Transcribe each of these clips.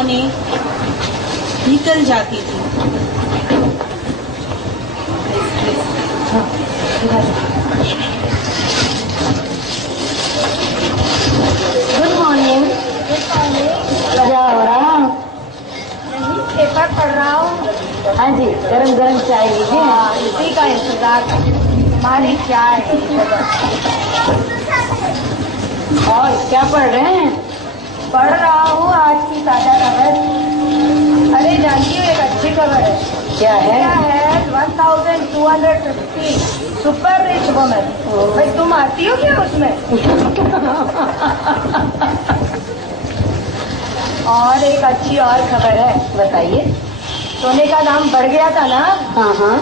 खाने निकल जाती थी। Good morning. क्या हो रहा? पेपर पढ़ रहा हूँ। हाँ जी, गरम गरम चाय लीजिए। इसी का इंतजार हमारी चाय। और क्या पढ़ रहे हैं? पढ़ रहा हूँ आज की ताजा खबर। अरे जानती हो एक अच्छी खबर है। क्या है? 1250 सुपर रिच वुमेन। भाई तुम आती हो क्या उसमें? और एक अच्छी और खबर है। बताइए। सोने का दाम बढ़ गया था ना, हाँ हाँ।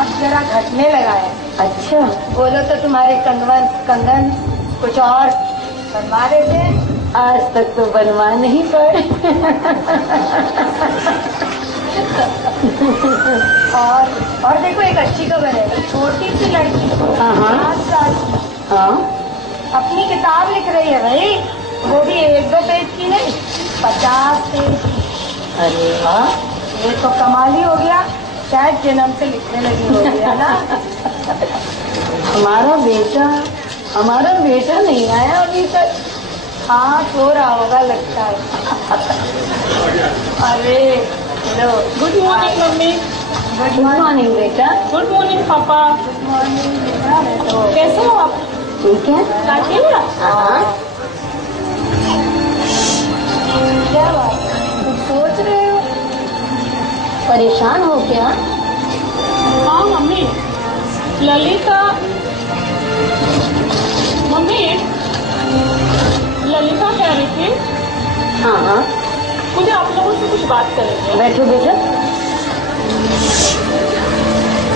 अब जरा घटने लगा है। अच्छा, बोलो तो तुम्हारे कंगन कुछ और बनवा देते हैं। आज तक तो बनवा नहीं पाए। और देखो एक अच्छी खबर है। छोटी सी लड़की 8 साल की हाँ, अपनी किताब लिख रही है भाई। वो भी 1-2 पेज की नहीं, 50 पेज की। अरे वाह, ये तो कमाल ही हो गया। शायद जन्म से लिखने लगी होगी, है ना? हमारा बेटा नहीं आया अभी तक। हाँ, सो रहा होगा लगता है। अरे hello, good morning mummy. Good morning बेटा। गुड मॉर्निंग पापा। गुड मॉर्निंग बेटा। तो कैसे हो आप? ठीक है। हाँ, क्या बात है? कुछ सोच रहे हो? परेशान हो क्या? हाँ मम्मी, ललिता कह रही थी हाँ हाँ, मुझे आप लोगों से कुछ बात करेंगे। बैठो बेटा,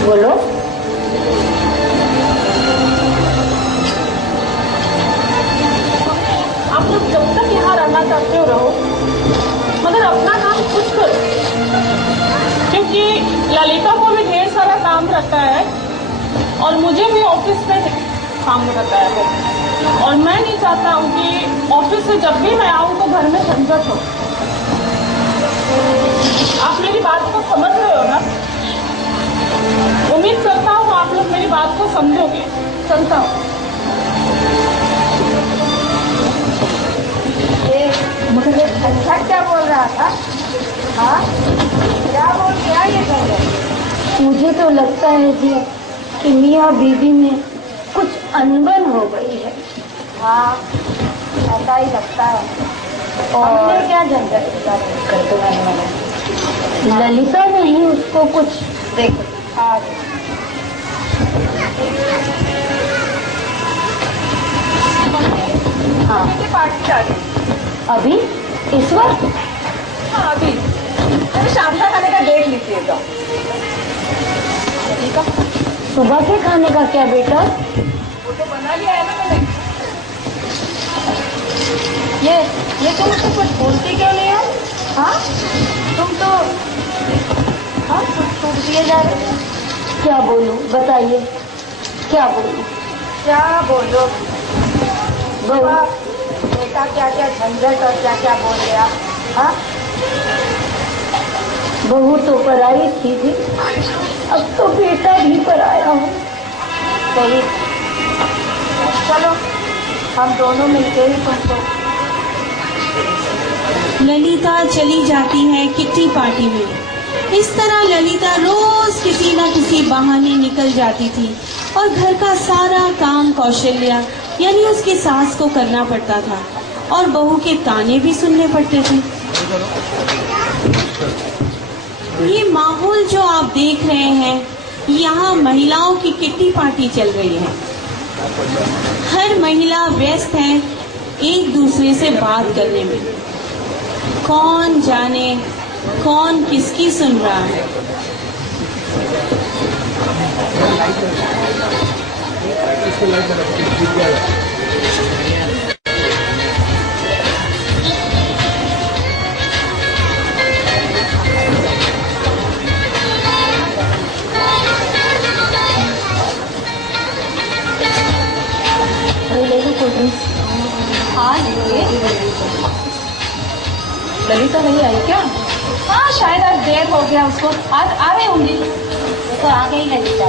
बोलो। आप लोग जब तक यहाँ रहना चाहते हो रहो, मगर अपना काम खुद करो, क्योंकि ललिता को भी ढेर सारा काम रहता है और मुझे भी ऑफिस में काम रहता है। और मैं नहीं चाहता हूँ कि ऑफिस से जब भी मैं आऊँ तो घर में झंझट हो। आप मेरी बात को समझ रहे हो ना? उम्मीद करता हूँ आप लोग मेरी बात को समझोगे। चलता हूँ। ये मुझे अच्छा क्या बोल रहा था? हाँ, क्या बोल गया ये कर? मुझे तो लगता है जी कि मियाँ बीवी में कुछ अनबन हो गई है। हाँ, ऐसा ही लगता है। और हमने क्या झंझट किया करते रहने वाला? ललिता ने ही उसको कुछ देखो आज हाँ की पार्टी आ गई। अभी इस वक्त? हाँ अभी। अरे शाम का खाने का देख लीजिएगा। ठीक है, सुबह के खाने का क्या बेटा? वो तो बना लिया है ना मैंने। ये तुम तो कुछ बोलती क्यों नहीं हो? हाँ, तुम तो हाँ कुछ छूट दिए जा रहे हो। क्या बोलूं, बताइए क्या बोलूं? क्या बोलो? बहू, बेटा क्या क्या झंझट और क्या क्या बोल गया। हाँ, बहू तो पराई थी, अब तो बेटा भी पराया हो। सही। चलो हम दोनों मिलके ही तुमको। ललिता चली जाती है किट्टी पार्टी में। इस तरह ललिता रोज किसी न किसी बहाने निकल जाती थी और घर का सारा काम कौशल्या यानी उसकी सास को करना पड़ता था और बहू के ताने भी सुनने पड़ते थे। ये माहौल जो आप देख रहे हैं, यहाँ महिलाओं की किट्टी पार्टी चल रही है। हर महिला व्यस्त है एक दूसरे से बात करने में। कौन जाने कौन किसकी सुन रहा है। ललिता नहीं आई क्या? हाँ शायद आज देर हो गया उसको, आज आ रही होंगी। वो तो आ गई ललिता।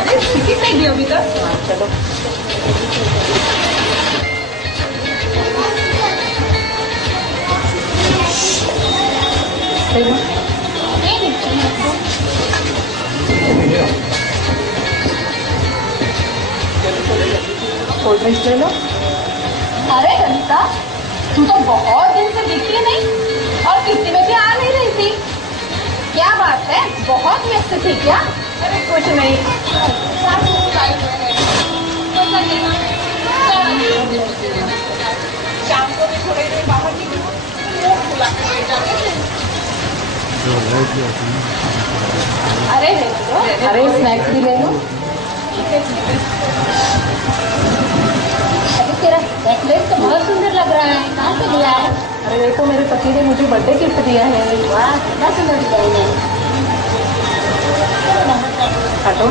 अरे टिकट नहीं दी अभी तक। चलो कोल्ड ड्रिंक्स ले लो। अरे ललिता, तू तो बहुत दिन से दिखी नहीं और किसी में भी आ नहीं रही थी, क्या बात है? बहुत व्यस्त थी क्या? अरे कुछ नहीं, शाम को भी थोड़ी देर बाहर निकलूं, अरे ले लो, अरे स्नैक्स भी ले लो। अरे तेरा नेकलेस तो बहुत सुंदर लग रहा है, कहाँ से लिया है? अरे देखो, मेरे पति ने मुझे बर्थडे गिफ्ट दिया है। वाह कितना सुंदर डिजाइन है। हटो,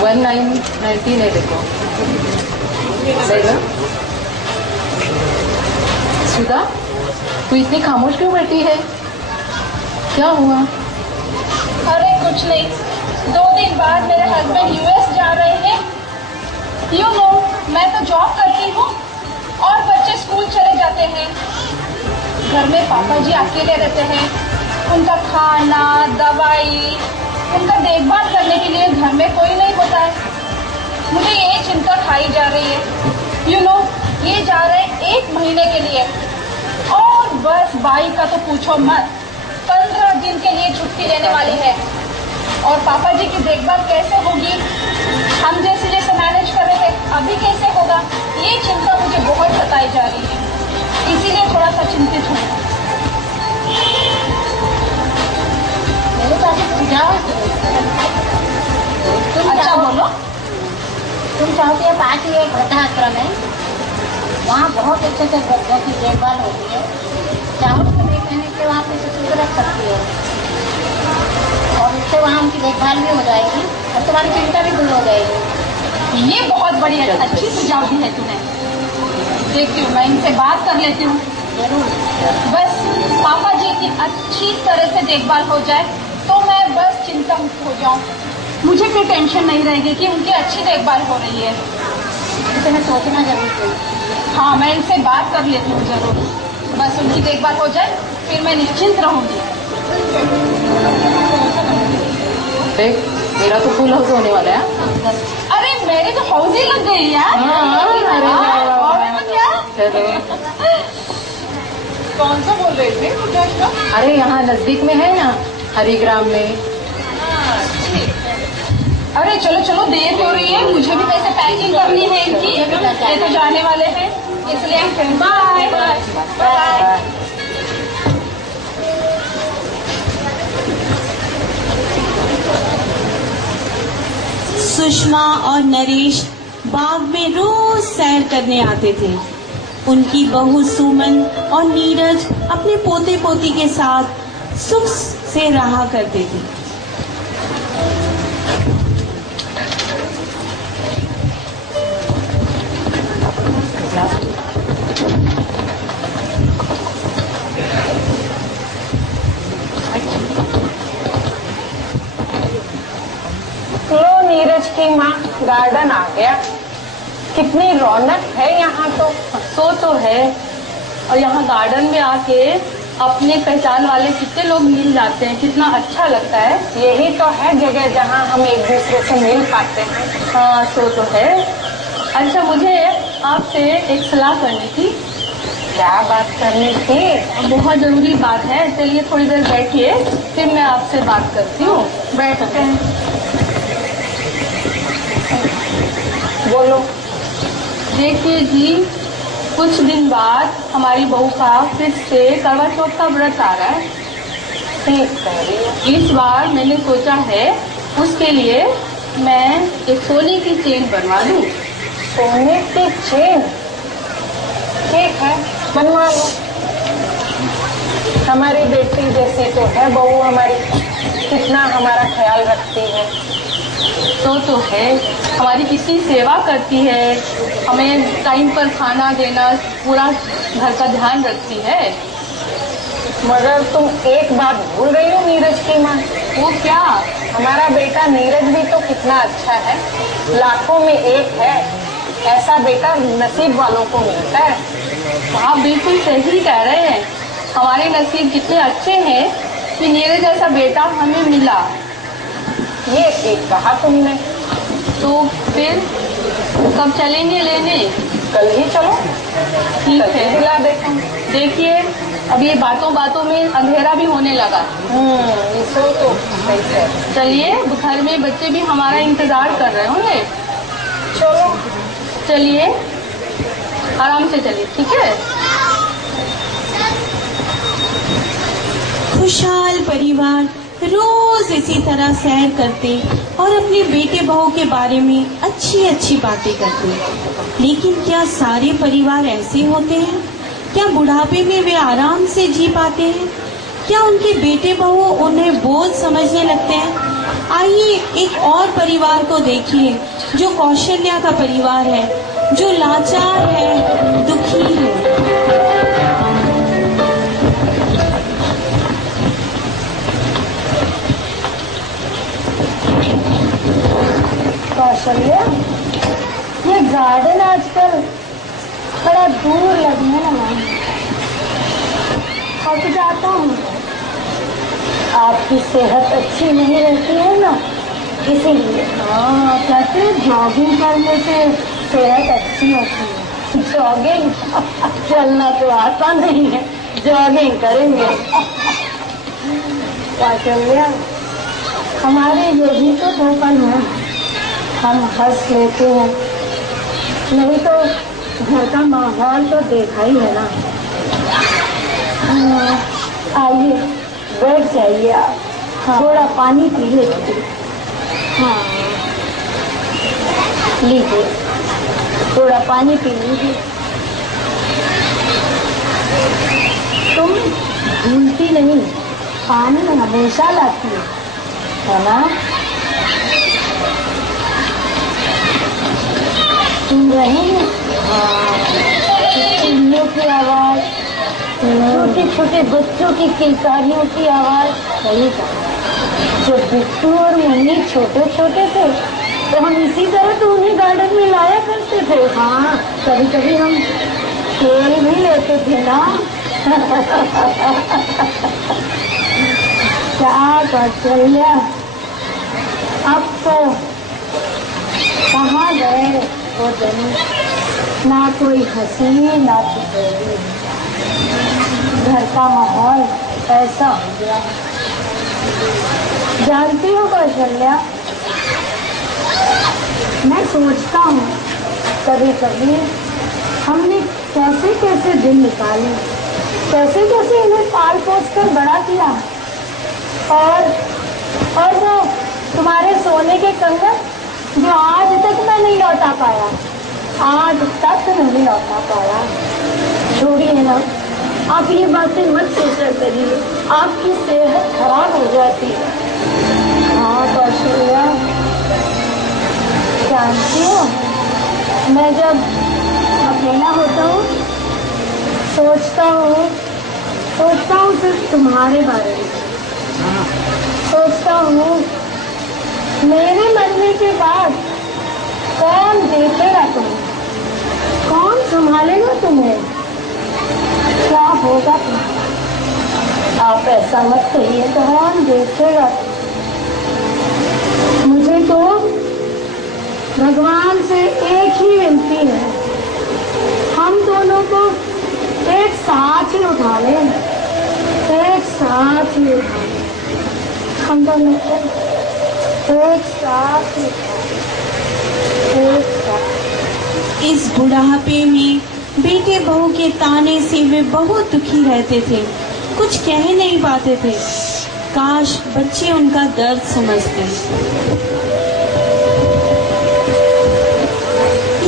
1990 है, देखो ले लो। सुधा, तू इतनी खामोश क्यों बैठी है? क्या हुआ? अरे कुछ नहीं, 2 दिन बाद मेरे हस्बैंड यूएस जा रहे हैं। यू नो, मैं तो जॉब करती हूँ और बच्चे स्कूल चले जाते हैं। घर में पापा जी अकेले रहते हैं, उनका खाना, दवाई, उनका देखभाल करने के लिए घर में कोई नहीं होता है। मुझे ये चिंता खाई जा रही है। यू नो, ये जा रहे हैं 1 महीने के लिए और बस बाई का तो पूछो मत, 15 दिन के लिए छुट्टी लेने वाली है। और पापा जी की देखभाल कैसे होगी? हम जैसे मैनेज कर रहे थे, अभी कैसे होगा? ये चिंता मुझे बहुत सताई जा रही है, इसीलिए थोड़ा सा चिंतित हूँ। मेरे पास एक सुझाव है। अच्छा बोलो। तुम चाहती है पास ही एक वृद्धाश्रम है, वहाँ बहुत अच्छे से बच्चों की देखभाल होती है। चाहो तो 1 महीने के वहाँ पे ससुर रख सकती है और उससे वहाँ उनकी देखभाल भी हो जाएगी और तुम्हारी चिंता भी दूर हो जाएगी। ये बहुत बड़ी अच्छी सुझाव दी है तूने। देखती हूँ, मैं इनसे बात कर लेती हूँ। जरूर। बस पापा जी की अच्छी तरह से देखभाल हो जाए तो मैं बस चिंता मुक्त हो जाऊँ, मुझे कोई टेंशन नहीं रहेगी कि उनकी अच्छी देखभाल हो रही है। इसे मैं सोचना जरूर चाहिए। हाँ, मैं इनसे बात कर लेती हूँ जरूर। बस उनकी देखभाल हो जाए फिर मैं निश्चिंत रहूंगी। देख, मेरा तो फुल हाउस होने वाला है। अरे मेरी तो हाउस ही लग गई यार। और क्या? कौन सा बोल रहे थे? अरे यहाँ नजदीक में है ना, हरिग्राम में। अरे चलो चलो, देर हो रही है, मुझे भी वैसे पैकिंग करनी है इनकी, ये तो जाने वाले हैं, इसलिए बाय बाय। सुषमा और नरेश बाग में रोज सैर करने आते थे। उनकी बहू सुमन और नीरज अपने पोते पोती के साथ सुख से रहा करते थे। लो नीरज की माँ, गार्डन आ गया। कितनी रौनक है यहाँ तो है। और यहाँ गार्डन में आके अपने पहचान वाले कितने लोग मिल जाते हैं, कितना अच्छा लगता है। यही तो है जगह जहाँ हम एक दूसरे से मिल पाते हैं। हाँ तो है। अच्छा, मुझे आपसे एक सलाह करनी थी। क्या बात करनी थी? बहुत जरूरी बात है। चलिए थोड़ी देर बैठिए, फिर मैं आपसे बात करती हूँ। बैठते हैं। बोलो। देखिए जी, कुछ दिन बाद हमारी बहू का फिर से करवा चौथ का व्रत आ रहा है। ठीक है। इस बार मैंने सोचा है उसके लिए मैं एक सोने की चेन बनवा दूँ। सोने की चेन? ठीक है, बनवा लो। हमारी बेटी जैसी तो है बहू हमारी, कितना हमारा ख्याल रखती है। तो है, हमारी कितनी सेवा करती है, हमें टाइम पर खाना देना, पूरा घर का ध्यान रखती है। मगर तुम एक बात भूल रही हो नीरज की माँ। वो क्या? हमारा बेटा नीरज भी तो कितना अच्छा है, लाखों में एक है। ऐसा बेटा नसीब वालों को मिलता है। आप बिल्कुल सही कह रहे हैं। हमारे नसीब कितने अच्छे हैं कि नीरज जैसा बेटा हमें मिला। ये एक कहा तुमने। तो फिर कब चलेंगे लेने? कल ही चलो। ठीक कल ही है। दिला देखो। देखिए, अब ये बातों बातों में अंधेरा भी होने लगा। इसो तो सही है। चलिए, घर में बच्चे भी हमारा इंतजार कर रहे होंगे। चलो चलिए, आराम से चलिए, ठीक है। खुशहाल परिवार रोज इसी तरह सैर करते और अपने बेटे बहू के बारे में अच्छी अच्छी बातें करते। लेकिन क्या सारे परिवार ऐसे होते हैं? क्या बुढ़ापे में वे आराम से जी पाते हैं? क्या उनके बेटे बहू उन्हें बोझ समझने लगते हैं? आइए एक और परिवार को देखिए, जो कौशल्या का परिवार है, जो लाचार है, दुखी है। कौशल्या, ये गार्डन आजकल बड़ा दूर लगने लगा है। थक जाता हूँ। आपकी सेहत अच्छी नहीं रहती है ना, इसीलिए। हाँ, कहते हैं जॉगिंग करने से सेहत अच्छी होती है। जॉगिंग? चलना तो आता नहीं है, जॉगिंग करेंगे। कौशल्या, हमारे ये भी तो धोखन है। हम हंस लेते हैं, नहीं तो घर का माहौल तो देखा ही है ना। आइए बैठ जाइए आप। हाँ। थोड़ा पानी पी लीजिए। हाँ, लीजिए, थोड़ा पानी पी लीजिए। तुम भूलती नहीं, पानी हमेशा लाती है ना? सुन रहे हैं? चिड़ियों की आवाज, छोटे छोटे बच्चों की किलकारियों की आवाज। सही कहा। जब बिट्टू और मुन्नी छोटे छोटे थे तो हम इसी तरह तो उन्हें गार्डन में लाया करते थे। हाँ, कभी कभी हम खेल भी लेते थे ना। क्या कौशल्या, अब तो कहाँ गए वो दिन? ना कोई हंसी ना ठिठोली। घर का माहौल ऐसा हो गया। जानती हो कौशल्या, मैं सोचता हूँ कभी कभी हमने कैसे कैसे दिन निकाले, कैसे कैसे इन्हें पाल पोस कर बड़ा किया। और वो तुम्हारे सोने के कंगन जो आज तक मैं नहीं लौटा पाया, आज तक नहीं लौटा पाया। छोड़िए ना, आप ये बातें मत सोचा करिए, आपकी सेहत खराब हो जाती है। हाँ कौशल्या, जानती हो, मैं जब अकेला होता हूँ सोचता हूँ सिर्फ तुम्हारे बारे में। सोचता हूँ मेरे मरने के बाद कौन देखेगा तुम्हें, कौन संभालेगा तुम्हें, क्या होगा तुम्हें। आप ऐसा मत कहिए, कौन देखेगा। मुझे तो भगवान से एक ही विनती है, हम दोनों को एक साथ ही उठा लें, एक साथ ही उठा लें। हम दोनों को एक साथ ही, एक साथ। इस बुढ़ापे में बेटे बहू के ताने से वे बहुत दुखी रहते थे, कुछ कह नहीं पाते थे। काश बच्चे उनका दर्द समझते।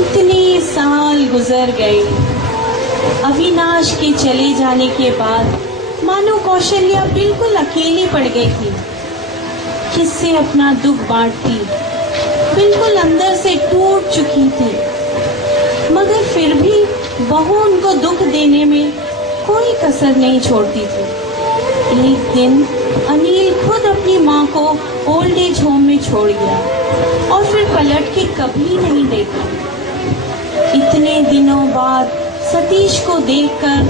इतने साल गुजर गए। अविनाश के चले जाने के बाद मानो कौशल्या बिल्कुल अकेली पड़ गई थी। किससे अपना दुख बांटती, बिल्कुल अंदर से टूट चुकी थी, मगर फिर भी बहू उनको दुख देने में कोई कसर नहीं छोड़ती थी। एक दिन अनिल खुद अपनी माँ को ओल्ड एज होम में छोड़ गया और फिर पलट के कभी नहीं देखा। इतने दिनों बाद सतीश को देखकर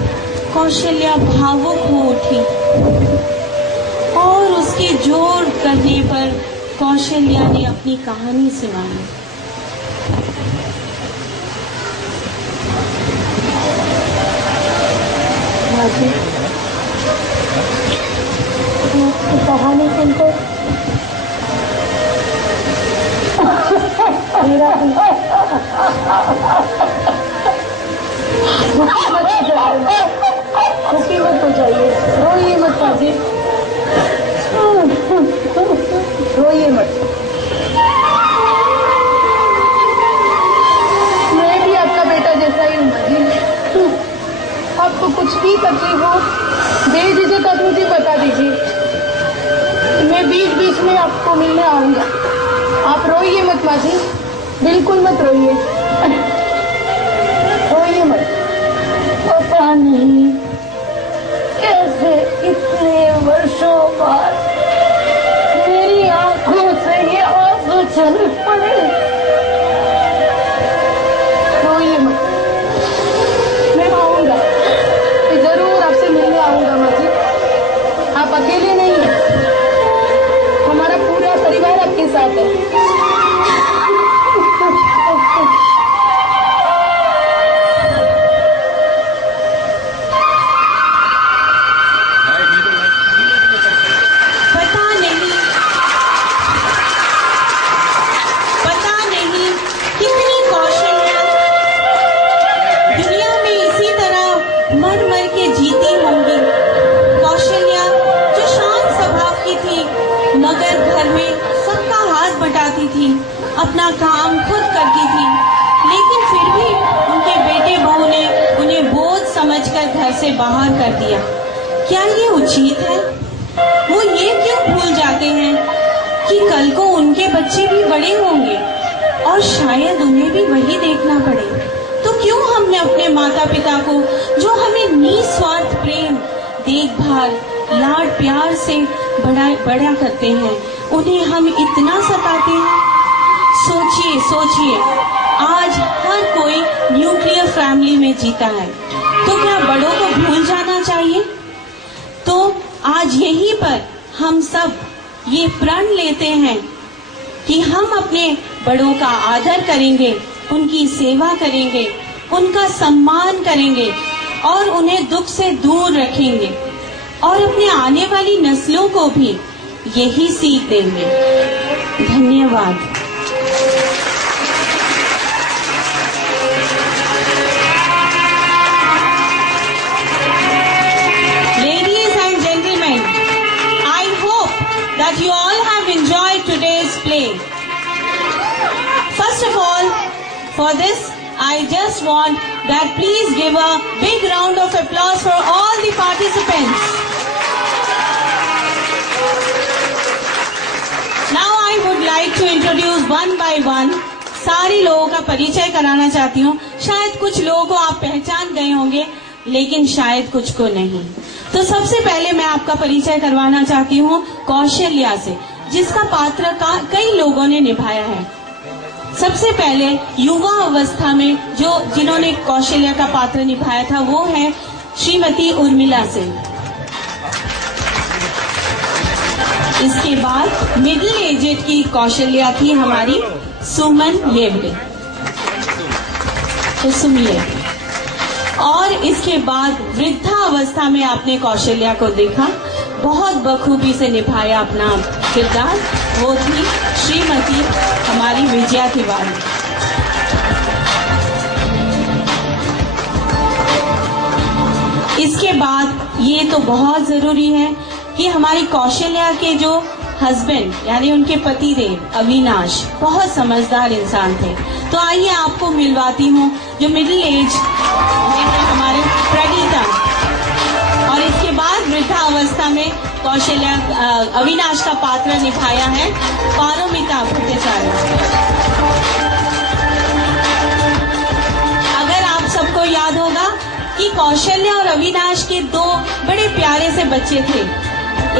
कौशल्या भावुक हो उठी और उसके जोर करने पर कौशल्या ने अपनी कहानी सुनाई। कहानी सुनकर मेरा दुखी मत हो जाइए, रोइए मत पाजी, रोइए मत। मैं भी आपका बेटा जैसा ही हूँ माजी। आपको कुछ भी तकलीफ हो बेझिझक आप मुझे बता दीजिए, मैं बीच बीच में आपको मिलने आऊंगा। आप रोइए मत माजी, बिल्कुल मत रोइए, रोइए मत। पता नहीं कैसे इतने वर्षों बाद मेरी आंखों से ये आंसू चल पड़े। रोइए मत, मैं आऊंगा, मैं जरूर आपसे मिलने आऊंगा माजी। आप अकेले नहीं हैं, हमारा पूरा परिवार आपके साथ है। अपना काम खुद करती थी, लेकिन फिर भी उनके बेटे बहू ने उन्हें बोझ समझकर घर से बाहर कर दिया। क्या ये उचित है? वो ये क्यों भूल जाते हैं कि कल को उनके बच्चे भी बड़े होंगे और शायद उन्हें भी वही देखना पड़े। तो क्यों हमने अपने माता पिता को, जो हमें निस्वार्थ प्रेम, देखभाल, लाड प्यार से बड़ा करते हैं, उन्हें हम इतना सताते हैं? सोचिए सोचिए, आज हर कोई न्यूक्लियर फैमिली में जीता है, तो क्या बड़ों को भूल जाना चाहिए? तो आज यहीं पर हम सब ये प्रण लेते हैं कि हम अपने बड़ों का आदर करेंगे, उनकी सेवा करेंगे, उनका सम्मान करेंगे और उन्हें दुख से दूर रखेंगे और अपने आने वाली नस्लों को भी यही सीख देंगे। धन्यवाद। That you all have enjoyed today's play. First of all, for this, I just want that please give a big round of applause for all the participants. Now I would like to introduce one by one. सारे लोगों का परिचय कराना चाहती हूँ। शायद कुछ लोगों को आप पहचान गए होंगे, लेकिन शायद कुछ को नहीं। तो सबसे पहले मैं आपका परिचय करवाना चाहती हूँ कौशल्या से, जिसका पात्र का कई लोगों ने निभाया है। सबसे पहले युवा अवस्था में जिन्होंने कौशल्या का पात्र निभाया था वो है श्रीमती उर्मिला सिंह। इसके बाद मिडिल एजेड की कौशल्या थी हमारी सुमन येवले, तो सुनिए। और इसके बाद वृद्धा अवस्था में आपने कौशल्या को देखा, बहुत बखूबी से निभाया अपना किरदार, वो थी श्रीमती हमारी विजया तिवारी। इसके बाद ये तो बहुत जरूरी है कि हमारी कौशल्या के जो हस्बैंड यानी उनके पति देव अविनाश बहुत समझदार इंसान थे। तो आइए आपको मिलवाती हूँ जो मिडिल एज हमारे प्रणीता, और इसके बाद वृद्धा अवस्था में कौशल्या अविनाश का पात्र निभाया है पारोमिता भट्टाचार्य। कि कौशल्या और अविनाश के दो बड़े प्यारे से बच्चे थे।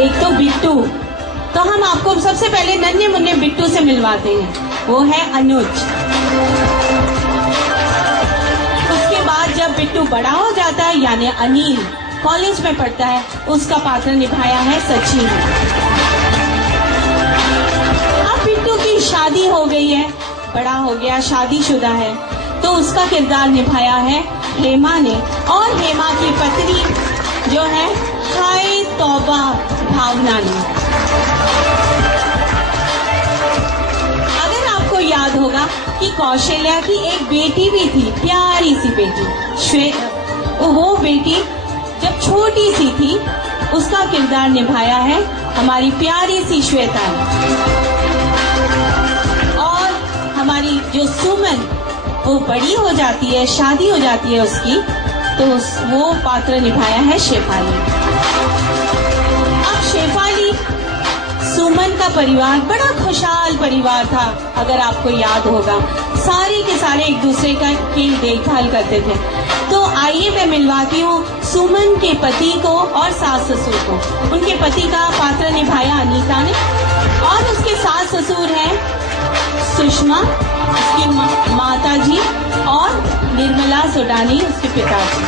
एक तो बिट्टू, तो हम आपको सबसे पहले नन्हे मुन्ने बिट्टू से मिलवाते हैं। वो है अनुज। उसके बाद जब बिट्टू बड़ा हो जाता है यानी अनिल कॉलेज में पढ़ता है, उसका पात्र निभाया है सचिन। अब बिट्टू की शादी हो गई है, बड़ा हो गया, शादीशुदा है, तो उसका किरदार निभाया है हेमा ने। और हेमा की पत्नी जो है हाय तौबा भावना ने। अगर आपको याद होगा कि कौशल्या की एक बेटी भी थी, प्यारी सी बेटी श्वेता। वो बेटी जब छोटी सी थी उसका किरदार निभाया है हमारी प्यारी सी श्वेता ने। और हमारी जो सुमन वो बड़ी हो जाती है, शादी हो जाती है उसकी, तो वो पात्र निभाया है शेफाली। अब शेफाली सुमन का परिवार बड़ा खुशहाल परिवार था, अगर आपको याद होगा, सारे के सारे एक दूसरे की देखभाल करते थे। तो आइए मैं मिलवाती हूँ सुमन के पति को और सास ससुर को। उनके पति का पात्र निभाया अनीता ने और उसके सास ससुर हैं सुषमा, उसकी माता जी, और निर्मला सोडानी उसके पिताजी।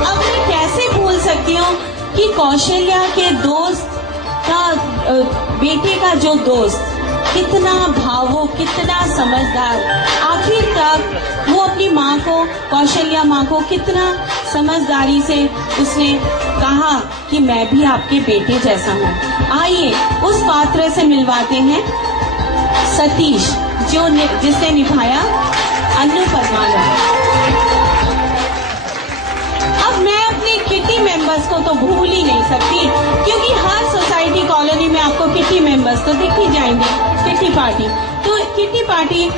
अब मैं कैसे भूल सकती हूँ कि कौशल्या के दोस्त का बेटे का जो दोस्त कितना भावुक, कितना समझदार, आखिर तक वो अपनी माँ को, कौशल्या माँ को कितना समझदारी से उसने कहा कि मैं भी आपके बेटे जैसा हूँ। आइए उस पात्र से मिलवाते हैं सतीश, जिसने निभाया अन्नू परमाना। अब मैं अपने किटी मेंबर्स को तो भूल ही नहीं सकती, क्योंकि हर सोसाइटी कॉलोनी में आपको किटी मेंबर्स तो दिख ही जाएंगे। किटी पार्टी, तो किटी पार्टी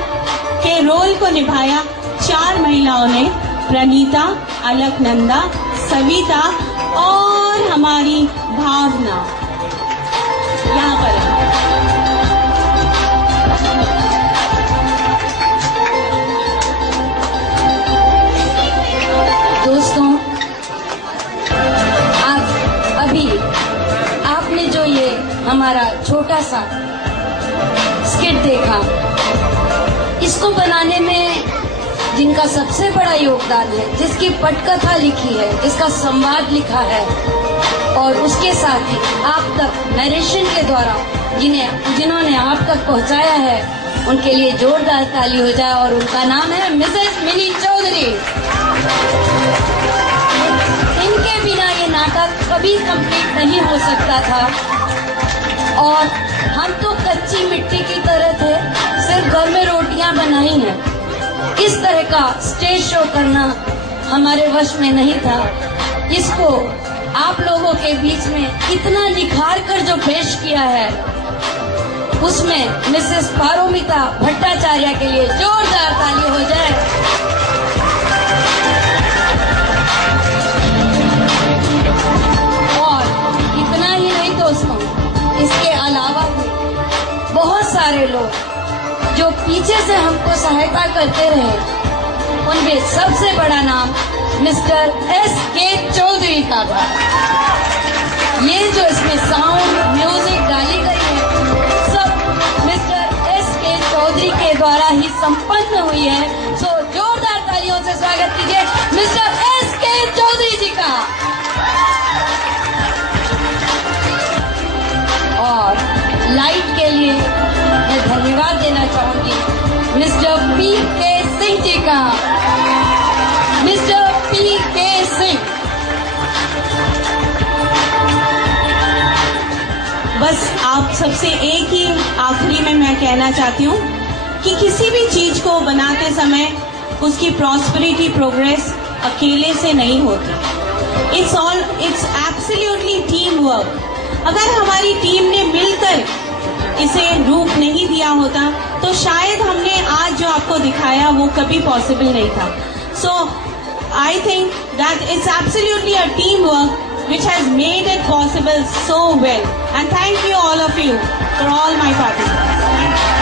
के रोल को निभाया 4 महिलाओं ने, प्रणीता, अलकनंदा, सविता और हमारी भावना। यहाँ पर है। दोस्तों, अभी आपने जो ये हमारा छोटा सा स्किट देखा, इसको बनाने में जिनका सबसे बड़ा योगदान है, जिसकी पटकथा लिखी है, जिसका संवाद लिखा है, और उसके साथ ही आप तक नरेशन के द्वारा जिन्होंने आप तक पहुंचाया है, उनके लिए जोरदार ताली हो जाए। और उनका नाम है मिसेस मिनी चौधरी। इनके बिना ये नाटक कभी कंप्लीट नहीं हो सकता था। और हम तो कच्ची मिट्टी की तरह थे, सिर्फ घर में रोटियां बनाई हैं। इस तरह का स्टेज शो करना हमारे वश में नहीं था। इसको आप लोगों के बीच में इतना निखार कर जो पेश किया है, उसमें मिसेस पारोमिता भट्टाचार्य के लिए जोरदार ताली हो जाए। और इतना ही नहीं दोस्तों, इसके अलावा भी बहुत सारे लोग जो पीछे से हमको सहायता करते रहे, उनमें सबसे बड़ा नाम मिस्टर S.K. चौधरी का था। ये जो इसमें साउंड म्यूजिक डाली गई है, सब मिस्टर S.K. चौधरी के द्वारा ही संपन्न हुई है। सो जोरदार तालियों से स्वागत कीजिए मिस्टर S.K. चौधरी जी का। और लाइट के लिए मैं धन्यवाद देना चाहूंगी मिस्टर P.K. सिंह जी का। Mister P.K. सिंह, बस आप सबसे एक ही आखिरी में मैं कहना चाहती हूँ कि किसी भी चीज को बनाते समय उसकी प्रॉस्पेरिटी, प्रोग्रेस अकेले से नहीं होती। It's absolutely team work. अगर हमारी टीम ने मिलकर इसे रूप नहीं दिया होता तो शायद हमने आज जो आपको दिखाया वो कभी पॉसिबल नहीं था। So I think that it's absolutely a team work which has made it possible so well, and thank you all of you for all my participants.